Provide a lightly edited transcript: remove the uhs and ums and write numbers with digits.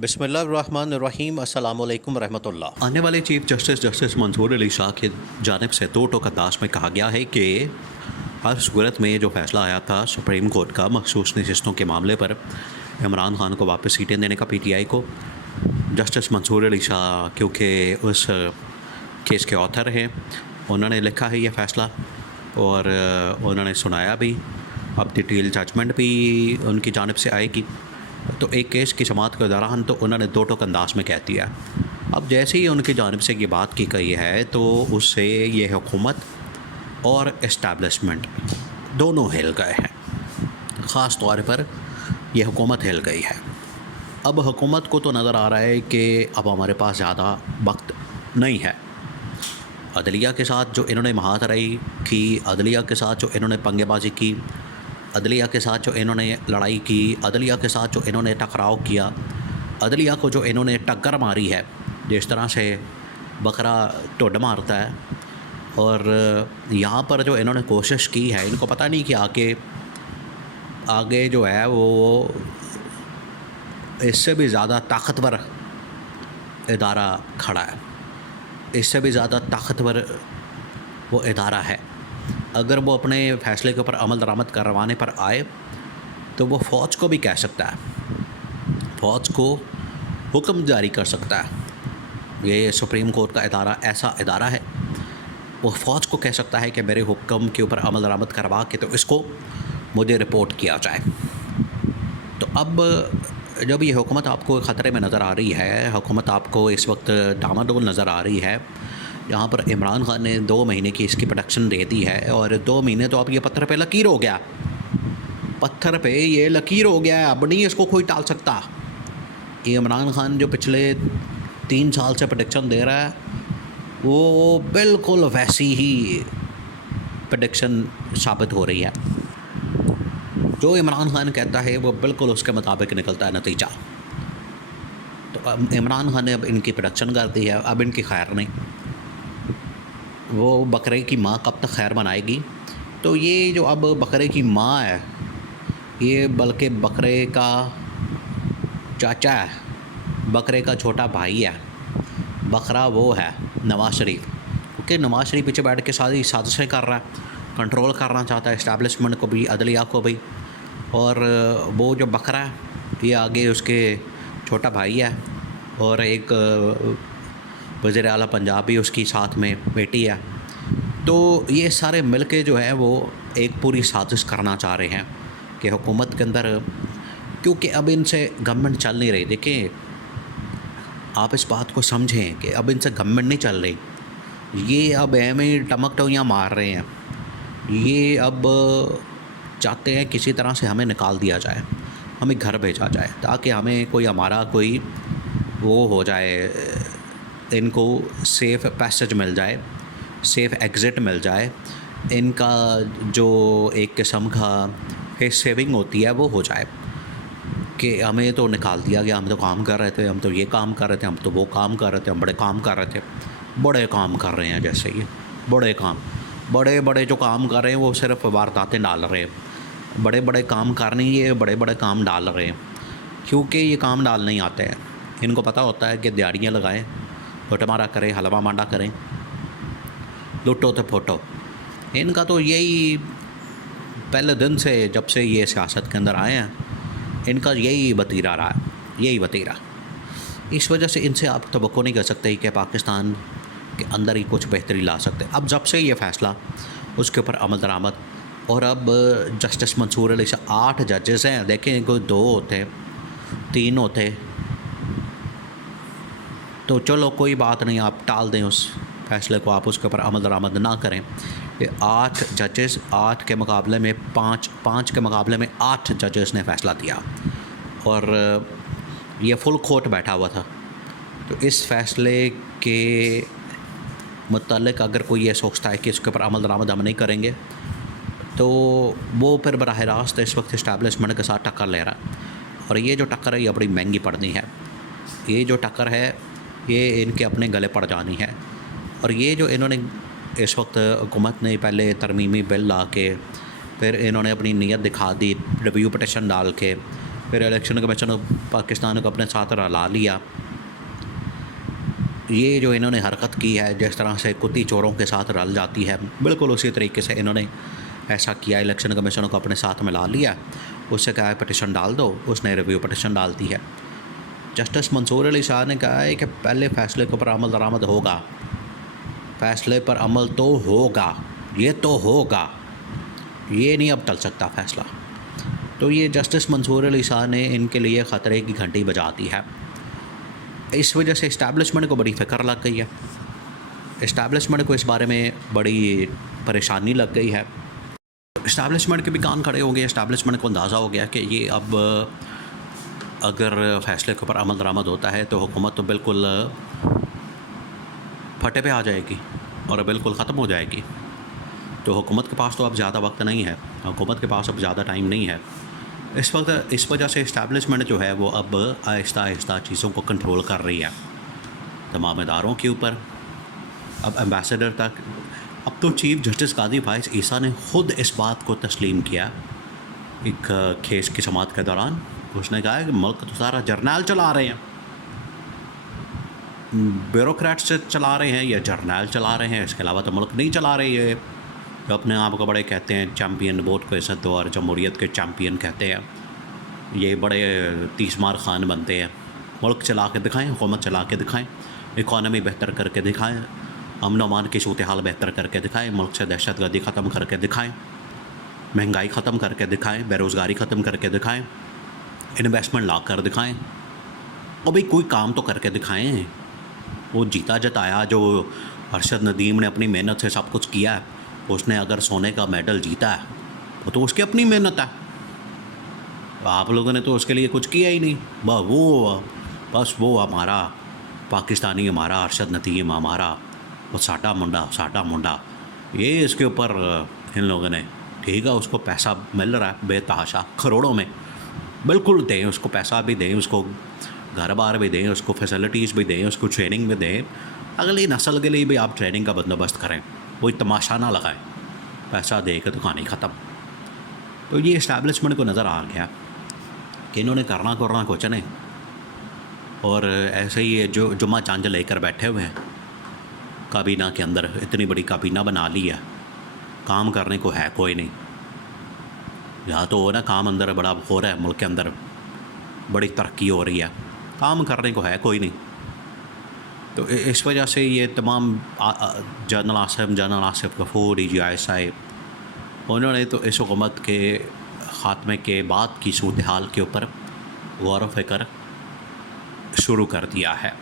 बिस्मिल्लाहिर्रहमानिर्रहीम अस्सलामु अलैकुम रहमतुल्लाह। आने वाले चीफ जस्टिस मंसूर अली शाह की जानिब से दो टोक अंदाज में कहा गया है कि हर सूरत में जो फैसला आया था सुप्रीम कोर्ट का मखसूस नशिस्तों के मामले पर इमरान खान को वापस सीटें देने का पीटीआई को, जस्टिस मंसूर अली शाह क्योंकि उस केस के ऑथर हैं, उन्होंने लिखा है ये फ़ैसला और उन्होंने सुनाया भी। अब डिटेल जजमेंट भी उनकी जानिब से आएगी। तो एक केस की समाअत के दौरान तो उन्होंने दो टोक अंदाज में कह दिया। अब जैसे ही उनकी जानिब से ये बात की गई है तो उससे ये हुकूमत और इस्टेब्लिशमेंट दोनों हिल गए हैं। ख़ास तौर पर यह हुकूमत हिल गई है। अब हुकूमत को तो नज़र आ रहा है कि अब हमारे पास ज़्यादा वक्त नहीं है। अदलिया के साथ जो इन्होंने महातराई की, अदलिया के साथ जो इन्होंने पंगेबाजी की, अदलिया के साथ जो इन्होंने लड़ाई की, अदलिया के साथ जो इन्होंने टकराव किया, अदलिया को जो इन्होंने टक्कर मारी है, जिस तरह से बकरा ढुड मारता है, और यहाँ पर जो इन्होंने कोशिश की है, इनको पता नहीं कि आगे जो है वो इससे भी ज़्यादा ताकतवर इदारा खड़ा है, इससे भी ज़्यादा ताकतवर वो इदारा है। अगर वो अपने फ़ैसले के ऊपर अमल दरामद करवाने पर आए तो वो फ़ौज को भी कह सकता है, फ़ौज को हुक्म जारी कर सकता है। ये सुप्रीम कोर्ट का इदारा ऐसा इदारा है, वो फ़ौज को कह सकता है कि मेरे हुक्म के ऊपर अमल दरामद करवा के तो इसको मुझे रिपोर्ट किया जाए। तो अब जब ये हुकूमत आपको ख़तरे में नज़र आ रही है, हुकूमत आपको इस वक्त डामाडोल नज़र आ रही है, यहाँ पर इमरान खान ने 2 महीने की इसकी प्रोडक्शन दे दी है और 2 महीने तो अब ये पत्थर पे लकीर हो गया, पत्थर पे ये लकीर हो गया है, अब नहीं इसको कोई टाल सकता। ये इमरान खान जो पिछले 3 साल से प्रोडक्शन दे रहा है वो बिल्कुल वैसी ही प्रोडक्शन साबित हो रही है। जो इमरान खान कहता है वो बिल्कुल उसके मुताबिक निकलता है नतीजा। तो अब इमरान खान ने अब इनकी प्रोडक्शन कर दी है, अब इनकी खैर नहीं। वो बकरे की माँ कब तक खैर बनाएगी? तो ये जो अब बकरे की माँ है, ये बल्कि बकरे का चाचा है, बकरे का छोटा भाई है। बकरा वो है नवाज़ शरीफ, क्योंकि नवाज़ शरीफ पीछे बैठ के सारी साजिशें कर रहा है, कंट्रोल करना चाहता है इस्टेब्लिशमेंट को भी, अदलिया को भी। और वो जो बकरा है ये आगे उसके छोटा भाई है और एक वज़ीर आला पंजाब भी उसकी साथ में बेटी है। तो ये सारे मिलके जो है वो एक पूरी साजिश करना चाह रहे हैं कि हुकूमत के अंदर, क्योंकि अब इनसे गवर्नमेंट चल नहीं रही। देखिए, आप इस बात को समझें कि अब इनसे गवर्नमेंट नहीं चल रही। ये अब हमें टमक टोइयाँ मार रहे हैं। ये अब चाहते हैं किसी तरह से हमें निकाल दिया जाए, हमें घर भेजा जाए, ताकि हमें कोई हमारा कोई वो हो जाए, इनको सेफ़ पैसेज मिल जाए, सेफ़ एग्ज़िट मिल जाए, इनका जो एक किस्म का फेस सेविंग होती है वो हो जाए कि हमें तो निकाल दिया गया, हम तो काम कर रहे थे, हम तो ये काम कर रहे थे, हम तो वो काम कर रहे थे, हम बड़े काम कर रहे थे। बड़े काम कर रहे हैं, जैसे ये बड़े काम, बड़े बड़े जो काम कर रहे हैं वो सिर्फ वारदातें डाल रहे हैं। बड़े बड़े काम कर नहीं, ये बड़े बड़े काम डाल रहे हैं, क्योंकि ये काम डाल नहीं आते हैं। इनको पता होता है कि दिहाड़ियाँ लगाएं, फुटमारा करें, हलवा मांडा करें, लुटो तो फोटो। इनका तो यही पहले दिन से, जब से ये सियासत के अंदर आए हैं, इनका यही वतीरा रहा है, यही वतीरा। इस वजह से इनसे आप तवक्को नहीं कर सकते कि पाकिस्तान के अंदर ही कुछ बेहतरी ला सकते। अब जब से ये फ़ैसला, उसके ऊपर अमल दरामद, और अब जस्टिस मंसूर अली शाह 8 जजेस हैं। देखें, कोई 2 होते, 3 होते तो चलो कोई बात नहीं, आप टाल दें उस फ़ैसले को, आप उसके ऊपर अमल दरामद ना करें। ये 8 जजेस, 8 के मुकाबले में 5 के मुकाबले में 8 जजेस ने फ़ैसला दिया और ये फुल कोर्ट बैठा हुआ था। तो इस फ़ैसले के मुतालिक अगर कोई ये सोचता है कि इसके ऊपर अमल दरामद हम नहीं करेंगे, तो वो फिर बराह रास्त इस वक्त इस्टेब्लिशमेंट के साथ टक्कर ले रहा है। और ये जो टक्कर है ये बड़ी महंगी पड़नी है। ये जो टक्कर है ये इनके अपने गले पड़ जानी है। और ये जो इन्होंने इस वक्त हुकूमत ने पहले तरमीमी बिल ला के, फिर इन्होंने अपनी नीयत दिखा दी रिव्यू पटिशन डाल के, फिर इलेक्शन कमीशन पाकिस्तान को अपने साथ रला लिया। ये जो इन्होंने हरकत की है, जिस तरह से कुत्ती चोरों के साथ रल जाती है, बिल्कुल उसी तरीके से इन्होंने ऐसा किया। इलेक्शन कमीशन को अपने साथ मिला लिया, उससे कहा है पटिशन डाल दो, उसने रिव्यू पटिशन डाल दी है। जस्टिस मंसूर अली शाह ने कहा है कि पहले फ़ैसले के ऊपर अमल दरामद होगा, फ़ैसले पर अमल तो होगा, ये तो होगा, ये नहीं अब टल सकता फ़ैसला। तो ये जस्टिस मंसूर अली शाह ने इनके लिए ख़तरे की घंटी बजा दी है। इस वजह से इस्टेब्लिशमेंट को बड़ी फ़िक्र लग गई है, इस्टेब्लिशमेंट को इस बारे में बड़ी परेशानी लग गई है। इस्टेब्लिशमेंट के भी कान खड़े हो गए। इस्टेब्लिशमेंट को अंदाज़ा हो गया कि ये अब अगर फ़ैसले के ऊपर अमल दरामद होता है तो हुकूमत तो बिल्कुल फटे पे आ जाएगी और बिल्कुल ख़त्म हो जाएगी। तो हुकूमत के पास तो अब ज़्यादा वक्त नहीं है, हुकूमत के पास अब ज़्यादा टाइम नहीं है इस वक्त। इस वजह से इस्टेब्लिशमेंट जो है वो अब आहिस्ता आहिस्ता चीज़ों को कंट्रोल कर रही है, तमाम इदारों के ऊपर, अब एम्बेसडर तक। अब तो चीफ़ जस्टिस कादी फाइज़ ईसा ने ख़ुद इस बात को तस्लीम किया एक केस की समाअत के दौरान। उसने कहा कि मुल्क तो सारा जर्नैल चला रहे हैं, ब्यूरोक्रेट्स से चला रहे हैं या जर्नैल चला रहे हैं, इसके अलावा तो मुल्क नहीं चला रहे। ये तो अपने आप को बड़े कहते हैं चैम्पियन, वोट को इज़्ज़त दो और जमहूरियत के चैम्पियन कहते हैं। ये बड़े तीसमार खान बनते हैं। मुल्क चला के दिखाएं, हुकूमत चला के दिखाएं, इकॉनमी बेहतर करके दिखाएं, अमन अमान की सूरत हाल बेहतर करके दिखाएं, मुल्क से दहशतगर्दी ख़त्म करके दिखाएं, महंगाई ख़त्म करके दिखाएं, बेरोज़गारी ख़त्म करके दिखाएं, इन्वेस्टमेंट ला कर दिखाएं। और भाई कोई काम तो करके दिखाएं। वो जीता जताया जो अरशद नदीम ने अपनी मेहनत से सब कुछ किया है, उसने अगर सोने का मेडल जीता है वो तो उसकी अपनी मेहनत है। आप लोगों ने तो उसके लिए कुछ किया ही नहीं। बस वो हमारा पाकिस्तानी, हमारा अरशद नदीम, हमारा वो साटा मुंडा, ये इसके ऊपर इन लोगों ने, ठीक है, उसको पैसा मिल रहा है बेतहाशा करोड़ों में, बिल्कुल दें उसको, पैसा भी दें उसको, घर बार भी दें उसको, फैसिलिटीज़ भी दें उसको, ट्रेनिंग भी दें। अगली नस्ल के लिए भी आप ट्रेनिंग का बंदोबस्त करें, कोई तमाशा ना लगाएं, पैसा दे के तो कहानी ख़त्म। तो ये इस्टेब्लिशमेंट को नज़र आ गया कि इन्होंने करना कुछ नहीं, और ऐसे ही जो जुम्मा चांद लेकर बैठे हुए हैं काबीना के अंदर, इतनी बड़ी काबीना बना ली है, काम करने को है कोई नहीं। या तो हो ना, काम अंदर बड़ा हो रहा है, मुल्क के अंदर बड़ी तरक्की हो रही है, काम करने को है कोई नहीं। तो इस वजह से ये तमाम जनरल आसिफ गफूर, DGI, उन्होंने तो इस हुकूमत के ख़ात्मे के बाद की सूरत हाल के ऊपर गौर व फ़िक्र शुरू कर दिया है।